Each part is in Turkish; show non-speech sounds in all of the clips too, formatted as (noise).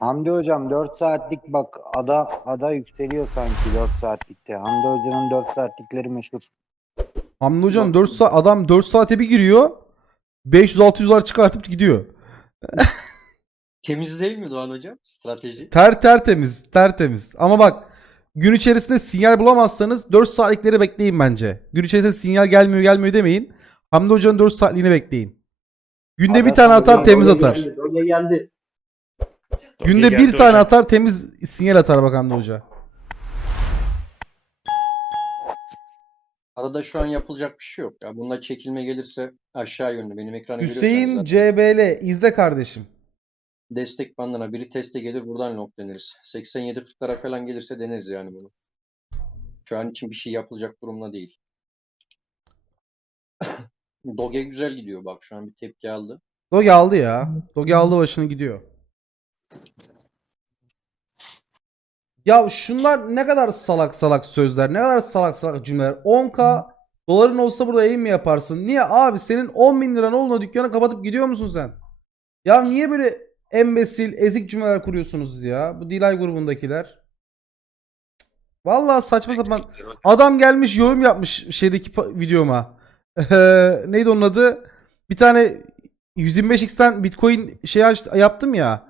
Hamdi hocam 4 saatlik bak ada ada yükseliyor sanki 4 saatlikte. Hamdi hocanın 4 saatlikleri meşhur. Hamdi hocam 4 saat adam 4 saate bir giriyor. 500-600'lar çıkartıp gidiyor. (laughs) Temiz değil mi Doğan Hocam? Strateji. Ter tertemiz, tertemiz. Ama bak gün içerisinde sinyal bulamazsanız 4 saatlikleri bekleyin bence. Gün içerisinde sinyal gelmiyor gelmiyor demeyin. Hamdi Hoca'nın 4 saatliğini bekleyin. Günde bir tane atar temiz atar. Geldi, Geldi. Günde Geldi bir tane hocam. atar temiz sinyal atar bak Hamdi Hoca. Arada şu an yapılacak bir şey yok. Ya bunda çekilme gelirse aşağı yönlü. Benim ekranı Hüseyin görüyorsanız zaten. CBL izle kardeşim. destek bandına biri teste gelir buradan log deneriz. 87-40'lara falan gelirse deneriz yani bunu. Şu an için bir şey yapılacak durumda değil. (coughs) Doge güzel gidiyor bak şu an bir tepki aldı. Doge aldı ya. Doge aldı başını gidiyor. Ya şunlar ne kadar salak salak sözler, ne kadar salak salak cümleler. 10k doların olsa burada yayın mı yaparsın? Niye abi senin 10 bin liran olduğunda dükkanı kapatıp gidiyor musun sen? Ya niye böyle embesil, ezik cümleler kuruyorsunuz ya? Bu Dilay grubundakiler. Vallahi saçma sapan. Adam gelmiş yorum yapmış şeydeki videoma. (laughs) Neydi onun adı? Bir tane 125x'ten Bitcoin şey yaptım ya.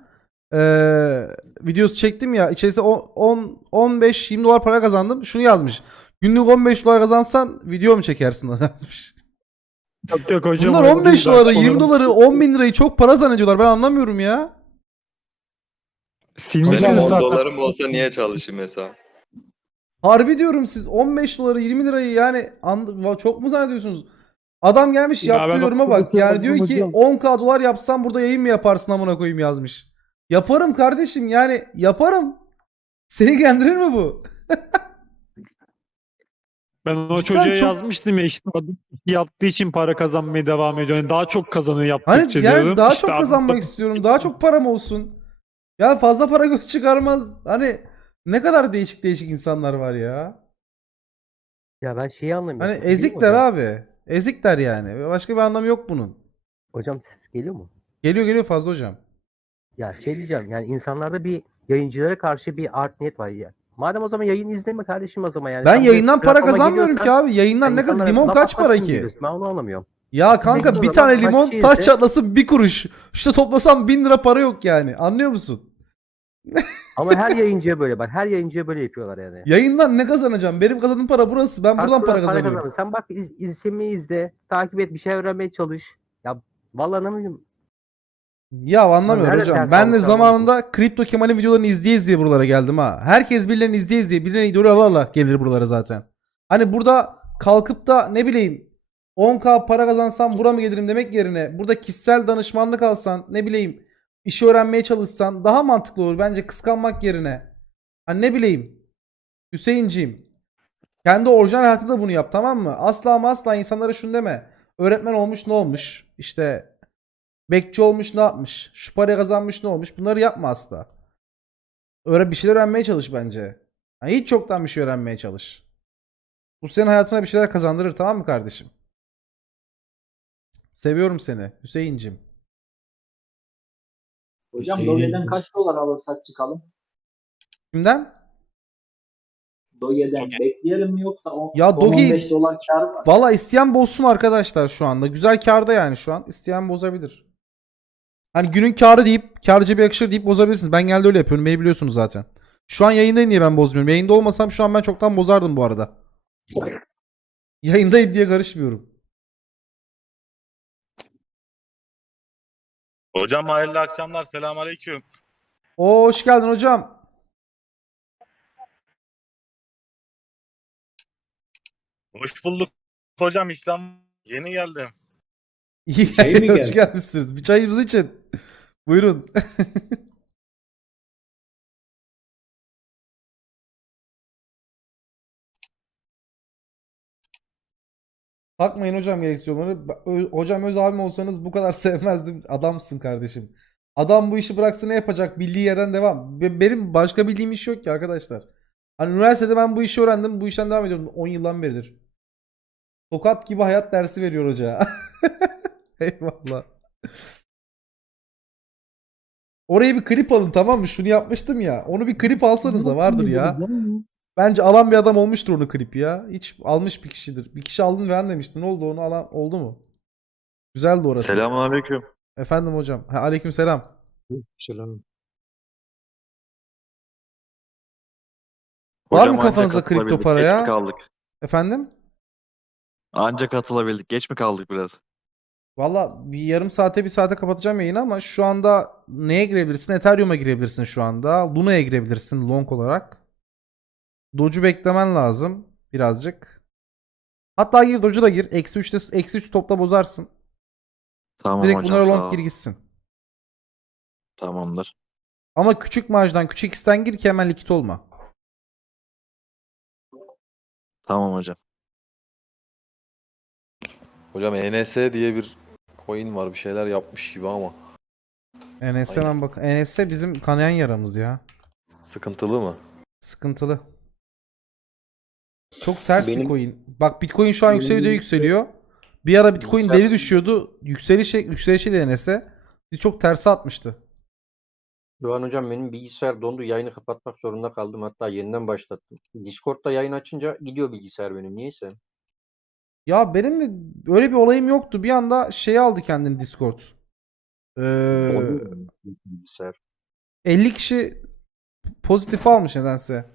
Eee videosu çektim ya. İçerisinde 10 15 20 dolar para kazandım. Şunu yazmış. Günlük 15 dolar kazansan video mu çekersin (laughs) yazmış. Yok yok hocam. Bunlar öyle 15 değil. doları, Ben 20 doları, 10 bin lirayı çok para zannediyorlar. Ben anlamıyorum ya. Silmişsiniz Benim 10 zaten. dolarım olsa niye çalışayım mesela? Harbi diyorum siz 15 doları 20 lirayı yani and- va- çok mu zannediyorsunuz? Adam gelmiş Ya yaptığı yoruma bak. Yani diyor ki hocam. 10k dolar yapsam burada yayın mı yaparsın amına koyayım yazmış. Yaparım kardeşim yani yaparım. Seni ilgilendirir mi bu? (laughs) Ben o Cidden çocuğa çok- yazmıştım ya işte adam yaptığı için para kazanmaya devam ediyor. Yani daha çok kazanıyor Hani yaptıkça yani diyordum. daha İşte çok adam- kazanmak istiyorum. Daha çok param olsun. Ya fazla para göz çıkarmaz. Hani ne kadar değişik değişik insanlar var ya. Ya ben şeyi anlamıyorum. Hani Sesim geliyor mu ezikler hocam? abi. Ezikler yani. Başka bir anlamı yok bunun. Hocam ses geliyor mu? Geliyor geliyor fazla hocam. Ya şey diyeceğim yani insanlarda bir yayıncılara karşı bir art niyet var ya. Madem o zaman yayın izleme kardeşim o zaman yani. Ben Sen yayından para platforma kazanmıyorum ki geliyorsan, abi. Yayından ne kadar insanlara limon laf kaç para için ki? geliyorsun. Ben onu anlamıyorum. Ya kanka bir tane limon kaç taş şeyse- çatlasın bir kuruş. İşte toplasam bin lira para yok yani. Anlıyor musun? (laughs) Ama her yayıncıya böyle bak. Her yayıncıya böyle yapıyorlar yani. Yayından ne kazanacağım? Benim kazandığım para burası. Ben buradan para buradan kazanıyorum. kazanın. Sen bak iz, izlemeyi izle. Takip et. Bir şey öğrenmeye çalış. Ya vallahi anlamıyorum. Ya anlamıyorum nerede hocam. ders Ben de almış zamanında Kripto Kemal'in videolarını izleye izleye buralara geldim ha. Herkes birilerini izleye izleye birilerini idolalarla gelir buralara zaten. Hani burada kalkıp da ne bileyim 10k para kazansam bura mı gelirim demek yerine burada kişisel danışmanlık alsan ne bileyim işi öğrenmeye çalışsan daha mantıklı olur bence kıskanmak yerine. Hani ne bileyim Hüseyinciğim kendi orijinal hayatında bunu yap tamam mı? Asla ama asla insanlara şunu deme. Öğretmen olmuş ne olmuş? İşte Bekçi olmuş ne yapmış? Şu parayı kazanmış ne olmuş? Bunları yapma asla. Öyle bir şeyler öğrenmeye çalış bence. Yani hiç çoktan bir şey öğrenmeye çalış. Bu senin hayatına bir şeyler kazandırır tamam mı kardeşim? Seviyorum seni Hüseyincim. Hocam Şey- Doge'den kaç dolar alırsak çıkalım? Kimden? Doge'den bekleyelim mi yoksa on- Ya Doge- 10-15 dolar kar mı? Valla isteyen bozsun arkadaşlar şu anda. Güzel karda yani şu an. İsteyen bozabilir. Hani günün karı deyip kar cebi yakışır deyip bozabilirsiniz. Ben genelde öyle yapıyorum. Beni biliyorsunuz zaten. Şu an yayındayım diye ben bozmuyorum. Yayında olmasam şu an ben çoktan bozardım bu arada. (laughs) Yayındayım diye karışmıyorum. Hocam hayırlı akşamlar. Selamünaleyküm. Oo hoş geldin hocam. Hoş bulduk hocam İslam. Yeni geldim. İyi Şey mi (laughs) hoş geldi? gelmişsiniz. Bir çayımız için. Buyurun. (laughs) Bakmayın hocam gereksiyonları. Ö- Hocam öz abim olsanız bu kadar (laughs) sevmezdim. Adamsın kardeşim. Adam bu işi bıraksa ne yapacak? Bildiği yerden devam. Be- Benim başka bildiğim iş yok ki arkadaşlar. Hani üniversitede ben bu işi öğrendim. Bu işten devam ediyorum. 10 yıldan beridir. Tokat gibi hayat dersi veriyor hoca. Eyvallah. Oraya bir klip alın tamam mı? Şunu yapmıştım ya. Onu bir klip alsanıza vardır ya. Bence alan bir adam olmuştur onu klip ya. Hiç almış bir kişidir. Bir kişi aldın ben demişti. Ne oldu onu alan oldu mu? Güzeldi orası. Selamünaleyküm. Efendim hocam. Ha, aleyküm selam. Selam. Var mı kafanızda kripto para geç ya? mi kaldık? Efendim? Anca katılabildik. Geç mi kaldık biraz? Valla bir yarım saate bir saate kapatacağım yayını ama şu anda neye girebilirsin? Ethereum'a girebilirsin şu anda. Luna'ya girebilirsin long olarak. Doge'u beklemen lazım birazcık. Hatta gir Doge'u da gir. Eksi 3'te eksi 3 topla bozarsın. Tamam Direkt hocam bunlara long gir gitsin. Tamamdır. Ama küçük marjdan küçük X'ten gir ki hemen likit olma. Tamam hocam. Hocam ENS diye bir coin var bir şeyler yapmış gibi ama hemen bak. NS bizim kanayan yaramız ya. sıkıntılı mı? Sıkıntılı. Çok ters bir Benim- coin. Bak Bitcoin şu an yükseliyor diye yükseliyor. Bir ara Bitcoin Bilgisayar- deli düşüyordu. Yükselişe yükselişe denese bir çok terse atmıştı. Doğan hocam benim bilgisayar dondu. Yayını kapatmak zorunda kaldım. Hatta yeniden başlattım. Discord'da yayın açınca gidiyor bilgisayar benim. Niyeyse. Ya benim de öyle bir olayım yoktu. Bir anda şey aldı kendini Discord. Ee, Dondu bilgisayar. 50 kişi pozitif almış nedense.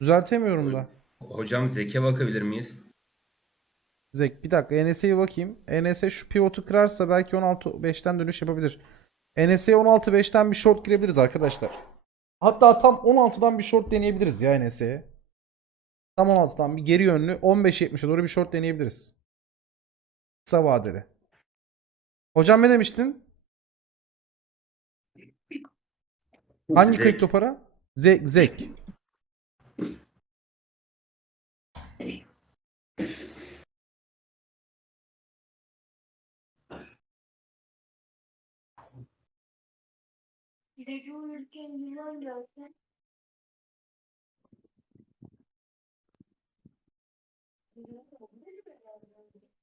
Düzeltemiyorum da. Hocam Zek'e bakabilir miyiz? Zek bir dakika NS'ye bakayım. NS şu pivotu kırarsa belki 16.5'ten dönüş yapabilir. NS'ye 16.5'ten bir short girebiliriz arkadaşlar. Hatta tam 16'dan bir short deneyebiliriz ya NS'ye. Tam 16'dan bir geri yönlü 15.70'e doğru bir short deneyebiliriz. Kısa vadeli. Hocam ne demiştin? Hangi Zek. kripto para? Zek. Zek.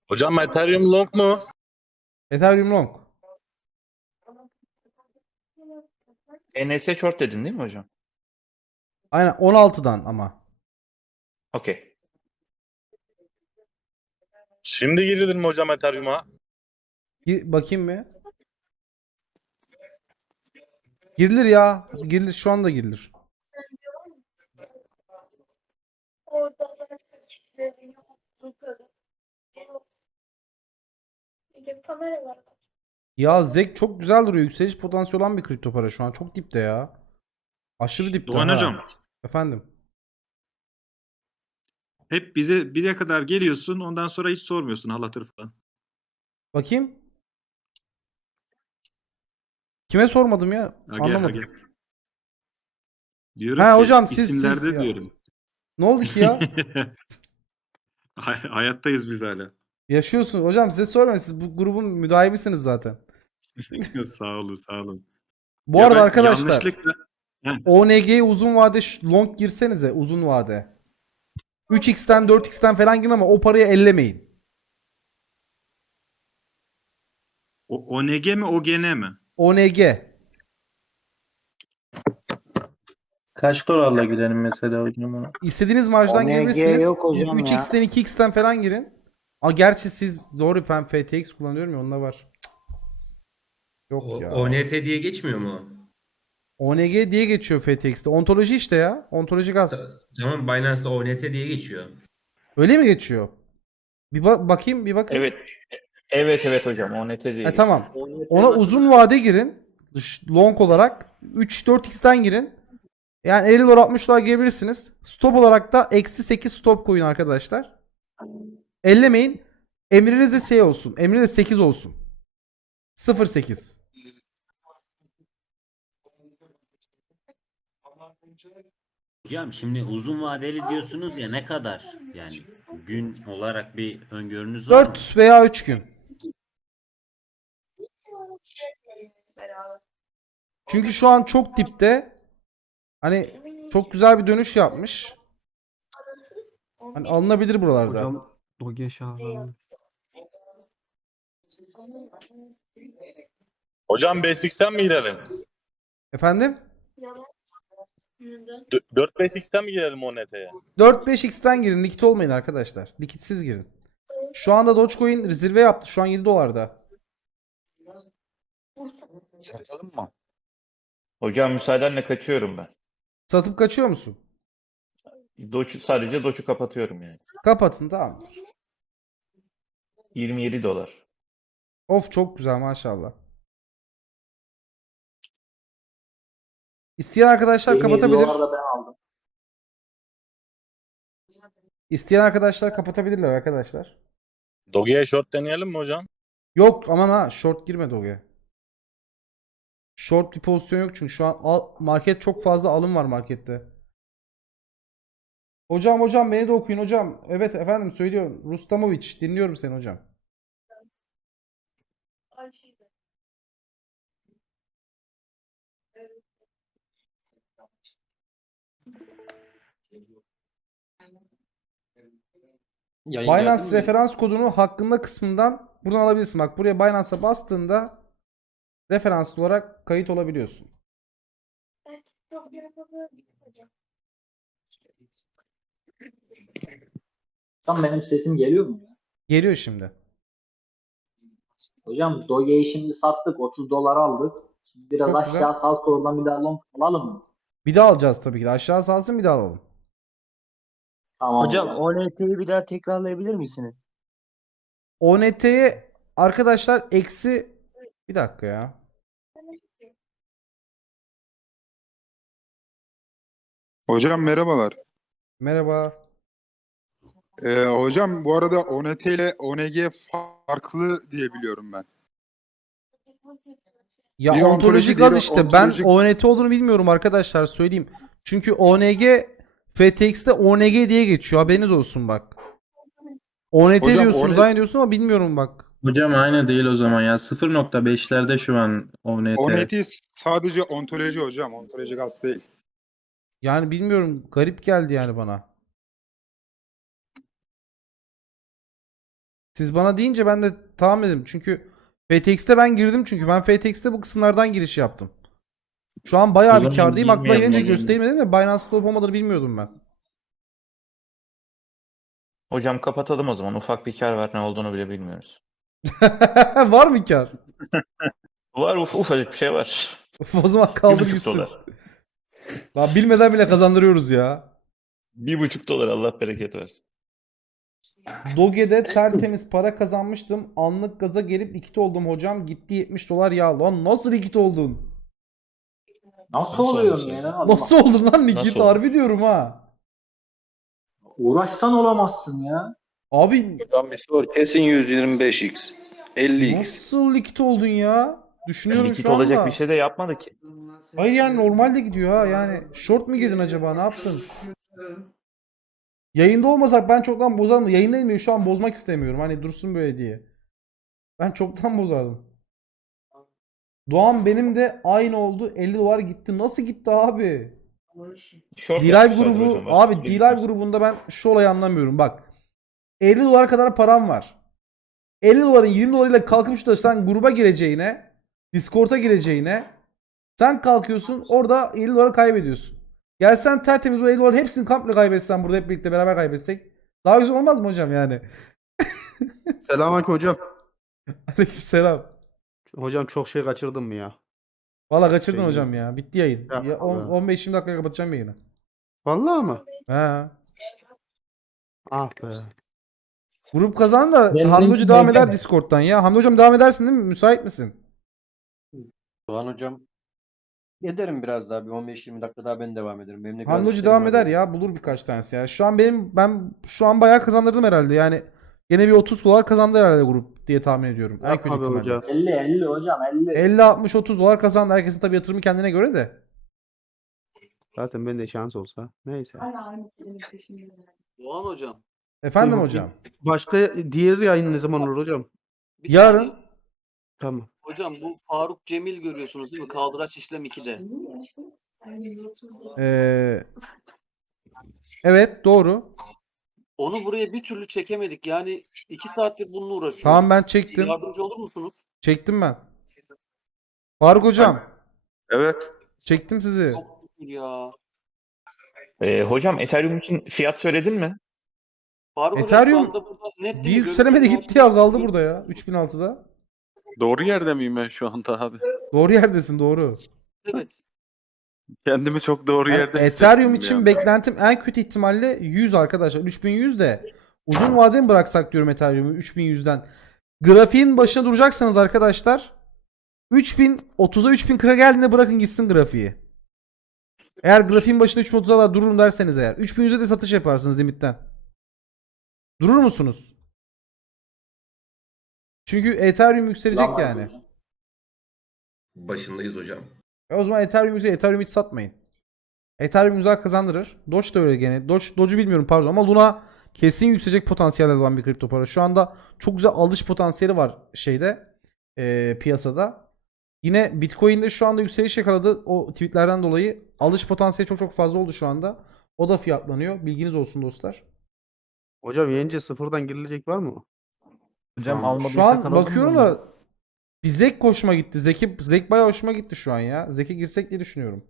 Hocam Ethereum long mu? Ethereum Long. NS short dedin değil mi hocam? Aynen 16'dan ama. Okey. Şimdi girilir mi hocam Ethereum'a? Gir, bakayım bir. Girilir ya. Girilir. Şu anda girilir. Ya Zek çok güzel duruyor. Yükseliş potansiyeli olan bir kripto para şu an. Çok dipte ya. Aşırı dipte Doğan ha. hocam Efendim. hep bize bize kadar geliyorsun ondan sonra hiç sormuyorsun hal hatır falan. Bakayım. Kime sormadım ya? Hage, Anlamadım. hage. Diyorum Ha, ki hocam siz- isimlerde siz ya. diyorum. Ne oldu ki ya? (laughs) Hay- Hayattayız biz hala. Yaşıyorsun. Hocam size sormuyorum. Siz bu grubun müdahimisiniz zaten. sağ olun sağ olun. Bu Ya arada ben arkadaşlar yanlışlıkla ONG'ye uzun vade ş- long girsenize uzun vade. 3x'ten 4x'ten falan girin ama o parayı ellemeyin. o, ONG mi OGN mi? ONG. Kaç dolarla gidelim mesela hocam ona? İstediğiniz marjdan ONG girebilirsiniz. yok hocam ya. 3x'ten 2x'ten falan girin. Aa, gerçi siz doğru ben FTX kullanıyorum ya onda var. Cık. Yok O, ya. ONT diye geçmiyor mu? ONG diye geçiyor FTX'te. Ontoloji işte ya. Ontoloji gaz. Ta- Tamam Binance'da ONT diye geçiyor. Öyle mi geçiyor? Bir ba- bakayım bir bakın. Evet. Evet evet hocam. ONT değil. Ha, tamam. Ona uzun vade girin. Dış- Long olarak 3-4x'ten girin. Yani 50 dolar 60 dolar girebilirsiniz. Stop olarak da eksi 8 stop koyun arkadaşlar. Ellemeyin. Emriniz de şey olsun. Emri de 8 olsun. 0-8. Hocam şimdi uzun vadeli diyorsunuz ya ne kadar? Yani gün olarak bir öngörünüz var mı? 4 veya 3 gün. Çünkü şu an çok dipte. Hani çok güzel bir dönüş yapmış. Hani alınabilir buralarda. Doge şahane. Hocam Basix'ten mi girelim? Efendim? 4-5x'ten mi girelim ONT'ye? 4-5x'ten girin. Likit olmayın arkadaşlar. Likitsiz girin. Şu anda Dogecoin zirve yaptı. Şu an 7 dolarda. Satalım mı? Hocam müsaadenle kaçıyorum ben. Satıp kaçıyor musun? Doçu, sadece Doç'u kapatıyorum yani. Kapatın tamam. 27 dolar. Of çok güzel maşallah. İsteyen arkadaşlar kapatabilir. İsteyen arkadaşlar kapatabilirler arkadaşlar. Doge'ye short deneyelim mi hocam? Yok aman ha short girme Doge. Short bir pozisyon yok çünkü şu an al- market çok fazla alım var markette. Hocam hocam beni de okuyun hocam. Evet efendim söylüyorum. Rustamovic dinliyorum seni hocam. Yayın Binance mi? referans kodunu hakkında kısmından buradan alabilirsin. Bak buraya Binance'a bastığında referans olarak kayıt olabiliyorsun. Tam benim sesim geliyor mu? Geliyor şimdi. Hocam Doge'yi şimdi sattık 30 dolar aldık. Şimdi biraz Çok güzel. aşağı sal oradan bir daha long alalım mı? Bir daha alacağız tabii ki de. Aşağı salsın bir daha alalım. Tamam. ONT'yi bir daha tekrarlayabilir misiniz? ONT'ye arkadaşlar eksi bir dakika ya. Hocam merhabalar. Merhaba. Ee, hocam bu arada ONT ile ONG farklı diye biliyorum ben. Ya Biri ontoloji ontoloji, gaz diğeri işte. Ben ontolojik- ONT olduğunu bilmiyorum arkadaşlar söyleyeyim. Çünkü ONG FTX'te ONG diye geçiyor. Haberiniz olsun bak. ONT Hocam, diyorsunuz ONT aynı diyorsun ama bilmiyorum bak. Hocam aynı değil o zaman ya. 0.5'lerde şu an ONT. ONT sadece ontoloji hocam. Ontoloji gaz değil. Yani bilmiyorum garip geldi yani bana. Siz bana deyince ben de tamam dedim. Çünkü FTX'te ben girdim çünkü ben FTX'te bu kısımlardan giriş yaptım. Şu an bayağı bir zaman kârdayım. Aklıma gelince göstereyim dedim de Binance'da olup olmadığını bilmiyordum ben. Hocam kapatalım o zaman. Ufak bir kar var ne olduğunu bile bilmiyoruz. (laughs) Var mı kar? (laughs) Var uf ufacık bir şey var. o zaman kaldır 1,5 gitsin. Lan bilmeden bile kazandırıyoruz ya. 1,5 dolar Allah bereket versin. Doge'de tertemiz para kazanmıştım. Anlık gaza gelip likit oldum hocam. Gitti 70 dolar ya. Lan nasıl likit oldun? Nasıl Nasıl oluyor olmuş ya? Allah. Nasıl oldun lan likit? Nasıl oldu? Harbi diyorum ha. Uğraşsan olamazsın ya. Abi bir sor kesin 125x. 50x. nasıl likit oldun ya? Düşünüyorum Likit şu anda. olacak bir şey de yapmadı ki. Hayır yani normalde gidiyor ha yani. Short mu girdin acaba ne yaptın? Yayında olmasak ben çoktan bozardım. Yayındayım ya şu an bozmak istemiyorum. Hani dursun böyle diye. Ben çoktan bozardım. Doğan benim de aynı oldu. 50 dolar gitti. Nasıl gitti abi? Short D-Live grubu hocam, abi D-Live grubunda ben şu olayı anlamıyorum. Bak 50 dolar kadar param var. 50 doların 20 dolarıyla kalkıp şurada sen gruba gireceğine Discord'a gireceğine sen kalkıyorsun orada 50 dolar kaybediyorsun. Gelsen tertemiz bu 50 doların hepsini komple kaybetsen burada hep birlikte beraber kaybetsek daha güzel olmaz mı hocam yani? (laughs) Selamünaleyküm hocam. Aleykümselam. Hocam çok şey kaçırdım mı ya? Valla kaçırdın Şey- hocam ya. Bitti yayın. Ya, on- be. 15-20 dakikaya kapatacağım yayını. Vallahi mı? He. Ah be. Grup kazan da Benim Hamdi Hoca devam eder bekleme. Discord'dan ya. Hamdi Hocam devam edersin değil mi? Müsait misin? Doğan hocam. Ederim biraz daha bir 15-20 dakika daha ben devam ederim. Benim de biraz işlerim devam var eder benim. ya. Bulur birkaç tanesi ya. Şu an benim ben şu an bayağı kazandırdım herhalde. Yani gene bir 30 dolar kazandı herhalde grup diye tahmin ediyorum. En kötü ihtimalle. hocam. 50 50 hocam 50. 50 60 30 dolar kazandı. Herkesin tabii yatırımı kendine göre de. Zaten ben de şans olsa. Neyse. Doğan hocam. Efendim hocam. Başka diğer yayın ne zaman olur hocam? Bir Yarın saniye. Tamam. Hocam bu Faruk Cemil görüyorsunuz değil mi? Kaldıraç işlem 2'de. Ee, evet doğru. Onu buraya bir türlü çekemedik. Yani 2 saattir bununla uğraşıyoruz. Tamam ben çektim. Yardımcı olur musunuz? Çektim ben. Faruk hocam. Evet. Çektim sizi. Ya. Ee, hocam Ethereum için fiyat söyledin mi? Faruk hocam Ethereum şu anda burada net Bir değil mi? yükselemedi Görüntü gitti ya kaldı burada ya 3006'da. Doğru yerde miyim ben şu anda abi? Doğru yerdesin doğru. Evet. Kendimi çok doğru Yani yerde Ethereum hissettim için beklentim en kötü ihtimalle 100 arkadaşlar. 3100 de uzun vadeli mi bıraksak diyorum Ethereum'u 3100'den. Grafiğin başına duracaksanız arkadaşlar 3030'a 3040'a geldiğinde bırakın gitsin grafiği. Eğer grafiğin başında 3030'a dururum derseniz eğer 3100'e de satış yaparsınız limitten. Durur musunuz? Çünkü Ethereum yükselecek Lan- yani. Başındayız hocam. E o zaman Ethereum yüksek. Ethereum hiç satmayın. Ethereum güzel kazandırır. Doge da öyle gene. Doge, Doge'u bilmiyorum pardon ama Luna kesin yükselecek potansiyelde olan bir kripto para. Şu anda çok güzel alış potansiyeli var şeyde e, piyasada. Yine Bitcoin'de şu anda yükseliş yakaladı o tweetlerden dolayı. Alış potansiyeli çok çok fazla oldu şu anda. O da fiyatlanıyor. Bilginiz olsun dostlar. Hocam yence sıfırdan girilecek var mı? Hocam Şu an bakıyorum da bir Zek hoşuma gitti. Zeki, Zek bayağı hoşuma gitti şu an ya. Zek'e girsek diye düşünüyorum.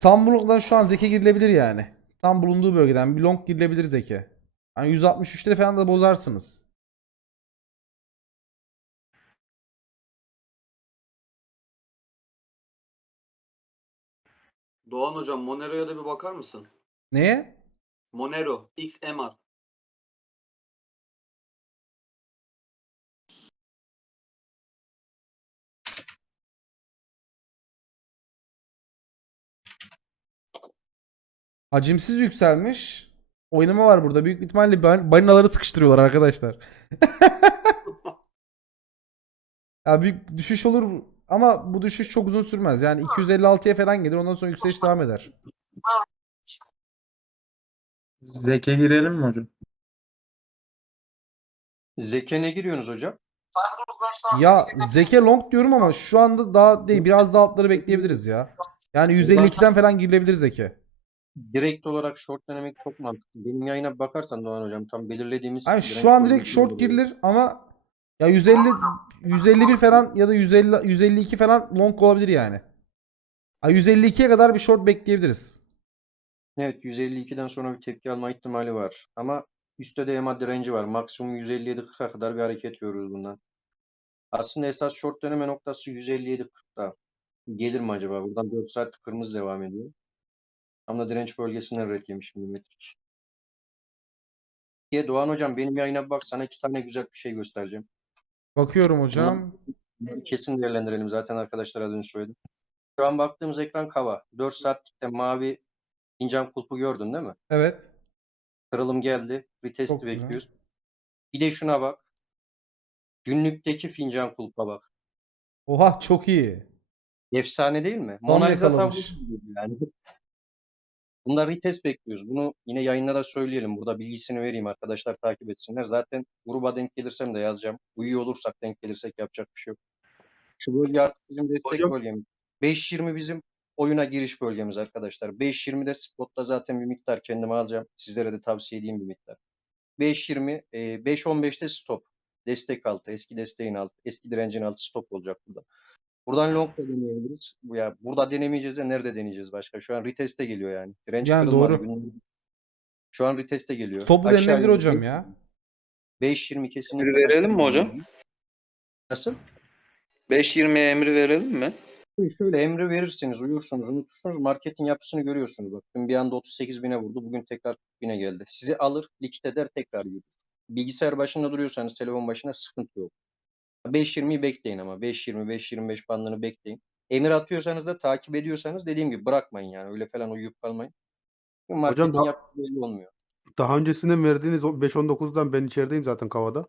Tam bulunduğundan şu an Zek'e girilebilir yani. Tam bulunduğu bölgeden bir long girilebilir Zek'e. Hani 163'te falan da bozarsınız. Doğan hocam Monero'ya da bir bakar mısın? Neye? Monero XMR. Hacimsiz yükselmiş. Oynama var burada. Büyük ihtimalle ban- balinaları sıkıştırıyorlar arkadaşlar. (laughs) ya büyük düşüş olur ama bu düşüş çok uzun sürmez. Yani 256'ya falan gelir. Ondan sonra yükseliş devam eder. Zeke girelim mi hocam? Zeke ne giriyorsunuz hocam? Ya Zeke long diyorum ama şu anda daha değil. Biraz daha altları bekleyebiliriz ya. Yani 152'den falan girilebilir Zeke. Direkt olarak short denemek çok mantıklı. Benim yayına bir bakarsan Doğan hocam tam belirlediğimiz Yani direnç şu an direkt short oluyor. girilir ama ya 150 151 falan ya da 150 152 falan long olabilir yani. Ha 152'ye kadar bir short bekleyebiliriz. Evet 152'den sonra bir tepki alma ihtimali var. Ama üstte de EMA direnci var. Maksimum 157-40'a kadar bir hareket görüyoruz bundan. Aslında esas short döneme noktası 157-40'da. Gelir mi acaba? Buradan 4 saat kırmızı devam ediyor. Tam da direnç bölgesinden red yemiş milimetrik. Diye Doğan hocam benim yayına bir bak sana iki tane güzel bir şey göstereceğim. Bakıyorum hocam. Kesin değerlendirelim zaten arkadaşlara dün söyledim. Şu an baktığımız ekran kava. 4 saatlikte mavi fincan kulpu gördün değil mi? Evet. Kırılım geldi. Çok güzel. bekliyoruz. Bir de şuna bak. Günlükteki fincan kulpa bak. Oha çok iyi. Efsane değil mi? Mona Lisa yakalamış. tablosu gibi yani. Bunlar retest bekliyoruz. Bunu yine yayınlara söyleyelim. Burada bilgisini vereyim arkadaşlar takip etsinler. Zaten gruba denk gelirsem de yazacağım. Uyuyor olursak denk gelirsek yapacak bir şey yok. Şu bölge artık bizim destek Hocam- bölgemiz. 5.20 bizim oyuna giriş bölgemiz arkadaşlar. 5.20'de spotta zaten bir miktar kendime alacağım. Sizlere de tavsiye edeyim bir miktar. 5.20, e, 5.15'te stop. Destek altı, eski desteğin altı, eski direncin altı stop olacak burada. Buradan long da deneyebiliriz. Bu Ya burada denemeyeceğiz de nerede deneyeceğiz başka? Şu an reteste geliyor yani. Direnç Yani doğru. Günün- Şu an reteste geliyor. Denilebilir yönlü hocam ya. 5.20 kesinlikle. Emri verelim mi hocam? Nasıl? 5.20'ye emri verelim mi? Şöyle emri verirsiniz, uyursunuz, unutursunuz. Marketin yapısını görüyorsunuz. Bak dün bir anda 38 bine vurdu. Bugün tekrar 40 bine geldi. Sizi alır, likit eder, tekrar yürür. Bilgisayar başında duruyorsanız telefon başına sıkıntı yok. 5.20'yi bekleyin ama. 5.20, 5.25 bandını bekleyin. Emir atıyorsanız da takip ediyorsanız dediğim gibi bırakmayın yani. Öyle falan uyuyup kalmayın. Çünkü marketin daha- yaptığı belli olmuyor. Daha öncesinden verdiğiniz o 5-19'dan ben içerideyim zaten kavada.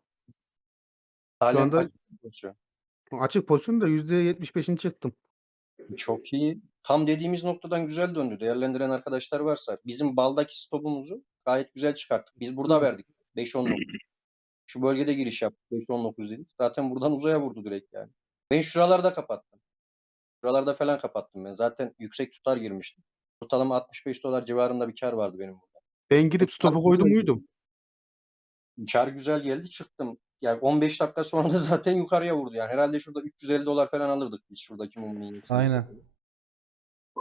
Halen anda- açık pozisyon. Açık pozisyon da %75'ini çıktım. Çok iyi. Tam dediğimiz noktadan güzel döndü. Değerlendiren arkadaşlar varsa bizim baldaki stopumuzu gayet güzel çıkarttık. Biz burada verdik. 5-19. (clears throat) Şu bölgede giriş yaptık. 5-19 dedik. Zaten buradan uzaya vurdu direkt yani. Ben şuralarda kapattım. Şuralarda falan kapattım ben. Zaten yüksek tutar girmiştim. Ortalama 65 dolar civarında bir kar vardı benim burada. Ben girip stopu koydum muydum? Kar güzel geldi çıktım. Yani 15 dakika sonra da (laughs) zaten yukarıya vurdu yani. Herhalde şurada 350 dolar falan alırdık biz şuradaki mumun. Aynen.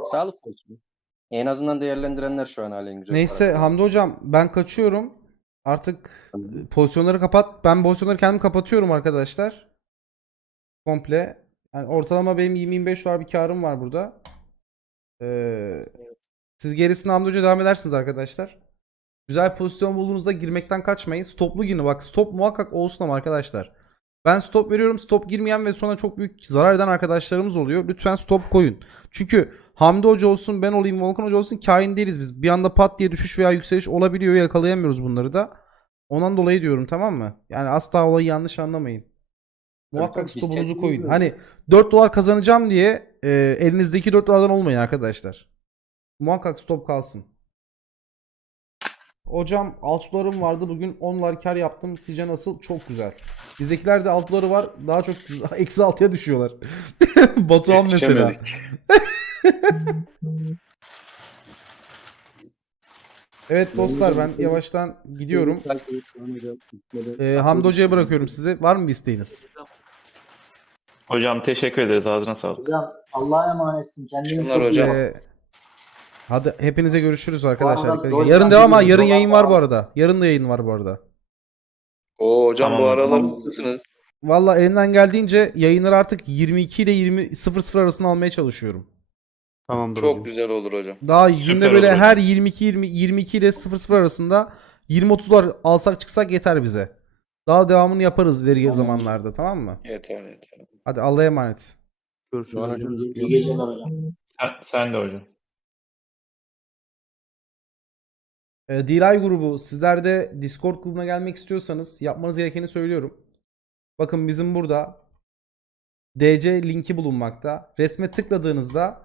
Sağlık olsun. En azından değerlendirenler şu an halen güzel. Neyse para Hamdi hocam ben kaçıyorum. Artık e, pozisyonları kapat. Ben pozisyonları kendim kapatıyorum arkadaşlar. Komple. Yani ortalama benim 20-25 dolar bir karım var burada. Ee, siz gerisini Hamdi Hoca devam edersiniz arkadaşlar. Güzel pozisyon bulduğunuzda girmekten kaçmayın. Stoplu girin. Bak stop muhakkak olsun ama arkadaşlar. Ben stop veriyorum. Stop girmeyen ve sonra çok büyük zarar eden arkadaşlarımız oluyor. Lütfen stop koyun. Çünkü Hamdi Hoca olsun, ben olayım, Volkan Hoca olsun kain değiliz biz. Bir anda pat diye düşüş veya yükseliş olabiliyor. Yakalayamıyoruz bunları da. Ondan dolayı diyorum tamam mı? Yani asla olayı yanlış anlamayın. Muhakkak tabii, stopunuzu koyun. Hani 4 dolar kazanacağım diye e, elinizdeki 4 dolardan olmayın arkadaşlar. Muhakkak stop kalsın. Hocam 6 dolarım vardı bugün 10 dolar kar yaptım. Sizce nasıl? Çok güzel. Bizdekiler de 6 doları var. Daha çok (laughs) eksi 6'ya düşüyorlar. (laughs) Batuhan mesela. (laughs) Evet dostlar ben yavaştan gidiyorum. Ee, Hamdi Hoca'ya bırakıyorum sizi. Var mı bir isteğiniz? Hocam teşekkür ederiz. Ağzına sağlık. Hocam Allah'a emanetsin. Kendinize hocam. Ee, hadi hepinize görüşürüz arkadaşlar. arada Doğukan Yarın devam ha. Yarın yayın var bu arada. Yarın da yayın var bu arada. Oo hocam bu Tamam. aralar hızlısınız. Valla elimden geldiğince yayınları artık 22 ile 20 00 arasında almaya çalışıyorum. Tamamdır hocam. Çok güzel olur hocam. Daha günde böyle olur. her 22 20 22 ile 00 arasında 20 30'lar alsak çıksak yeter bize. Daha devamını yaparız ileri zamanlarda tamam mı? Yeter yeter. Hadi Allah'a emanet. Görüşürüz hocam. Hocam. Sen, sen de hocam. E, DLI grubu sizler de Discord grubuna gelmek istiyorsanız yapmanız gerekeni söylüyorum. Bakın bizim burada DC linki bulunmakta. Resme tıkladığınızda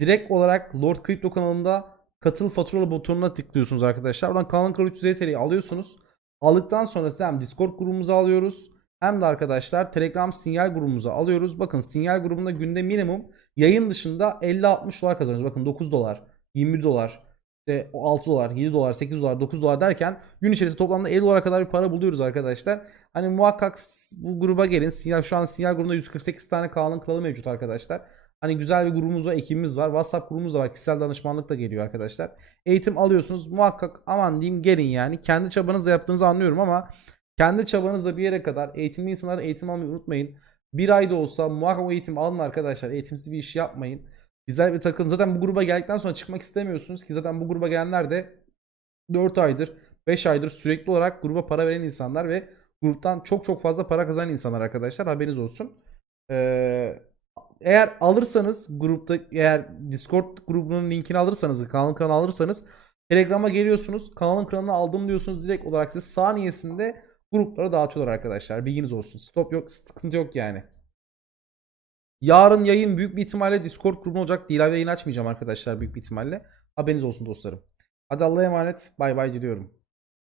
direkt olarak Lord Crypto kanalında katıl faturalı butonuna tıklıyorsunuz arkadaşlar. Oradan kanalın kralı 350 TL'yi alıyorsunuz. Aldıktan sonra hem Discord grubumuza alıyoruz hem de arkadaşlar Telegram sinyal grubumuza alıyoruz. Bakın sinyal grubunda günde minimum yayın dışında 50-60 dolar kazanıyoruz. Bakın 9 dolar, 20 dolar, işte 6 dolar, 7 dolar, 8 dolar, 9 dolar derken gün içerisinde toplamda 50 dolara kadar bir para buluyoruz arkadaşlar. Hani muhakkak bu gruba gelin. Sinyal şu an sinyal grubunda 148 tane Kaan'ın kralı mevcut arkadaşlar. Hani güzel bir grubumuz var, ekibimiz var. WhatsApp grubumuz da var. Kişisel danışmanlık da geliyor arkadaşlar. Eğitim alıyorsunuz. Muhakkak aman diyeyim gelin yani. Kendi çabanızla yaptığınızı anlıyorum ama kendi çabanızla bir yere kadar eğitimli insanlara eğitim almayı unutmayın. Bir ayda olsa muhakkak o eğitim alın arkadaşlar. Eğitimsiz bir iş yapmayın. Güzel bir takılın. Zaten bu gruba geldikten sonra çıkmak istemiyorsunuz ki zaten bu gruba gelenler de 4 aydır, 5 aydır sürekli olarak gruba para veren insanlar ve gruptan çok çok fazla para kazanan insanlar arkadaşlar. Haberiniz olsun. Ee, eğer alırsanız grupta eğer Discord grubunun linkini alırsanız, kanalın kanalını alırsanız Telegram'a geliyorsunuz. Kanalın kanalını aldım diyorsunuz. Direkt olarak size saniyesinde gruplara dağıtıyorlar arkadaşlar. Bilginiz olsun. Stop yok, sıkıntı yok yani. Yarın yayın büyük bir ihtimalle Discord grubu olacak. Live yayın açmayacağım arkadaşlar büyük bir ihtimalle. Haberiniz olsun dostlarım. Hadi Allah'a emanet. Bay bay diliyorum.